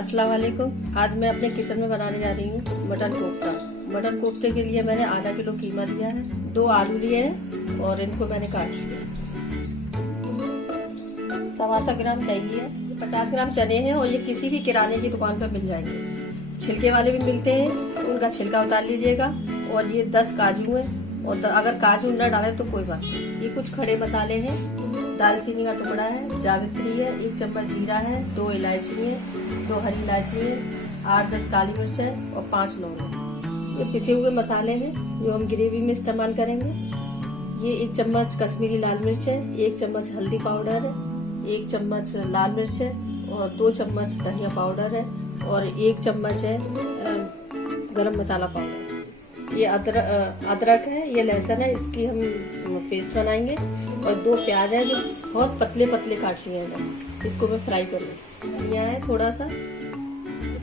अस्सलाम वालेकुम। आज मैं अपने किचन में बनाने जा रही हूँ मटन कोफ्ता। मटन कोफ्ते के लिए मैंने आधा किलो कीमा लिया है, 2 आलू लिए हैं और इनको मैंने काट लिया। 125 ग्राम दही है, 50 ग्राम चने हैं और ये किसी भी किराने की दुकान पर मिल जाएंगे। छिलके वाले भी मिलते हैं, उनका छिलका उतार लीजिएगा। और ये 10 काजू है और अगर काजू न डालें तो कोई बात नहीं। ये कुछ खड़े मसाले हैं, दालचीनी का टुकड़ा है, जावित्री है, 1 चम्मच जीरा है, 2 इलायची है, 2 हरी इलायची है, 8-10 काली मिर्च है और 5 लौंग है। ये पिसे हुए मसाले हैं जो हम ग्रेवी में इस्तेमाल करेंगे। ये 1 चम्मच कश्मीरी लाल मिर्च है, 1 चम्मच हल्दी पाउडर है, 1 चम्मच लाल मिर्च है और 2 चम्मच धनिया पाउडर है और 1 चम्मच है गरम मसाला पाउडर। ये अदरक है, ये लहसुन है, इसकी हम पेस्ट बनाएंगे। और 2 प्याज है जो बहुत पतले पतले काट लिए हैं, इसको मैं फ्राई करूँगी। धनिया है थोड़ा सा,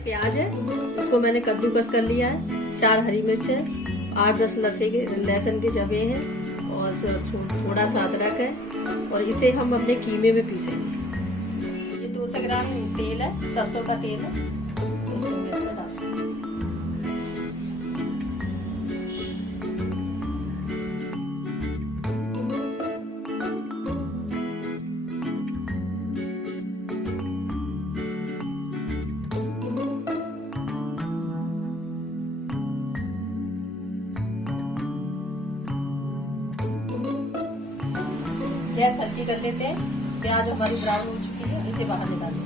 प्याज है इसको मैंने कद्दूकस कर लिया है, 4 हरी मिर्च है, 8-10 लहसुन के जवे हैं और थोड़ा सा अदरक है और इसे हम अपने कीमे में पीसेंगे। ये 200 ग्राम तेल है, सरसों का तेल है, इसमें डाल गैस हल्की कर लेते हैं। प्याज हमारी ब्राउन हो चुकी है, इसे बाहर निकालें।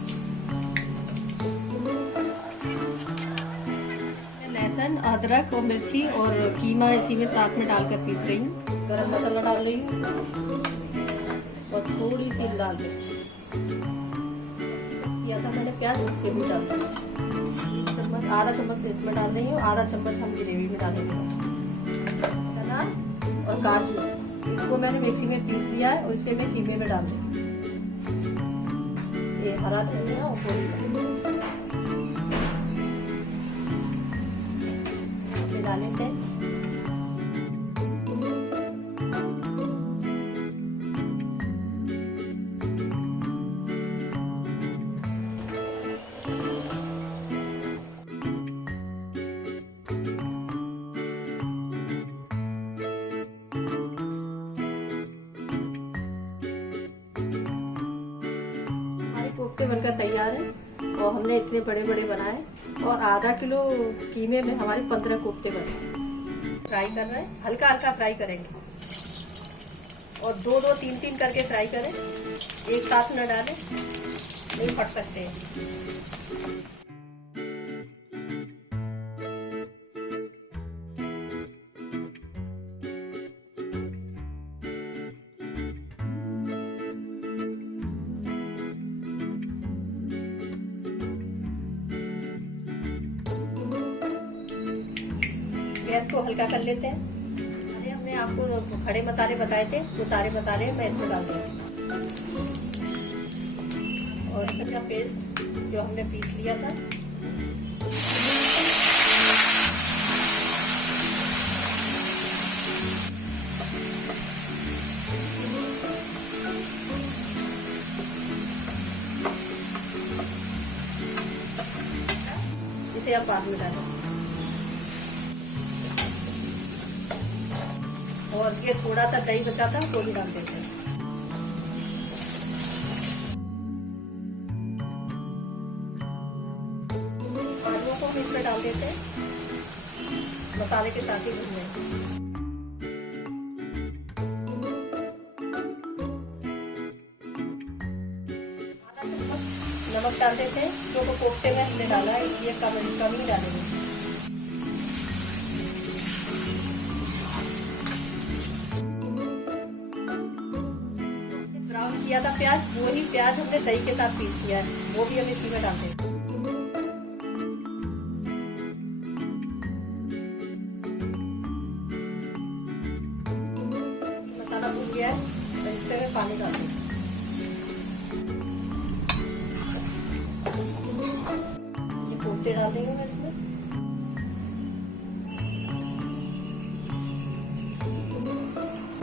लहसुन, अदरक और मिर्ची और कीमा इसी में साथ में डालकर पीस रही हूँ। गरम मसाला डाल रही हूँ और थोड़ी सी लाल मिर्च किया था मैंने प्याज, उससे भी डाल दिया। आधा चम्मच इसमें डाल रही हूँ, आधा चम्मच हम ग्रेवी में डालेंगे। चना और काजू इसको मैंने मिक्सी में पीस लिया है और इसे मैं कीमे में डाल दूँ। ये हरा धनिया और थोड़ी डाल लेते हैं। कोफ्ते बनकर तैयार है और हमने इतने बड़े बड़े बनाए और आधा किलो कीमे में हमारे 15 कोफ्ते बने। फ्राई कर रहे हैं, हल्का हल्का फ्राई करेंगे और 2-2, 3-3 करके फ्राई करें, एक साथ न डालें, नहीं फट सकते हैं। गैस को हल्का कर लेते हैं। अरे हमने आपको खड़े मसाले बताए थे, वो सारे मसाले मैं इसमें डाल दूंगी और कच्चा पेस्ट जो हमने पीस लिया था इसे आप बाद में डालें। और ये थोड़ा सा दही बचा था वो भी डाल देते हैं। आलू को हम इसमें डाल देते हैं, मसाले के साथ ही भून लेंगे। आधा चम्मच नमक डाल देते हैं, जो कोफ्ते में हमने डाला है इसलिए कम ही डालेंगे। किया था प्याज, वो ही प्याज हमने दही के साथ पीस किया है, वो भी हम इसी में डालते हैं। मसाला भून गया है तो इसमें मैं पानी डाल दूँ। ये कोफ्ते डाल देंगे मैं इसमें।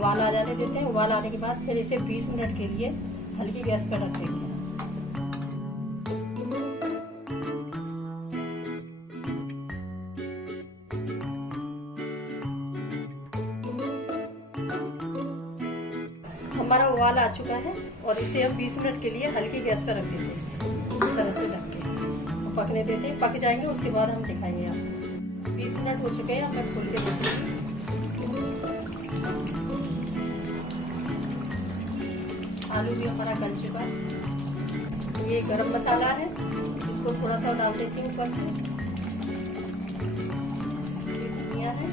उबाल आ जाने देते हैं। उबाल आने के बाद फिर इसे 20 मिनट के लिए हल्की गैस पर रख देंगे। इसे हम 20 मिनट के लिए हल्की गैस पर रख देते हैं, इस तरह से ढक के पकने देते हैं। पक जाएंगे उसके बाद हम दिखाएंगे आपको। 20 मिनट हो चुके हैं, अब मैं खोल के देखूंगी। आलू भी हमारा गल चुका। ये गरम मसाला है, इसको थोड़ा सा डाल देती हूँ ऊपर से। ये धनिया है,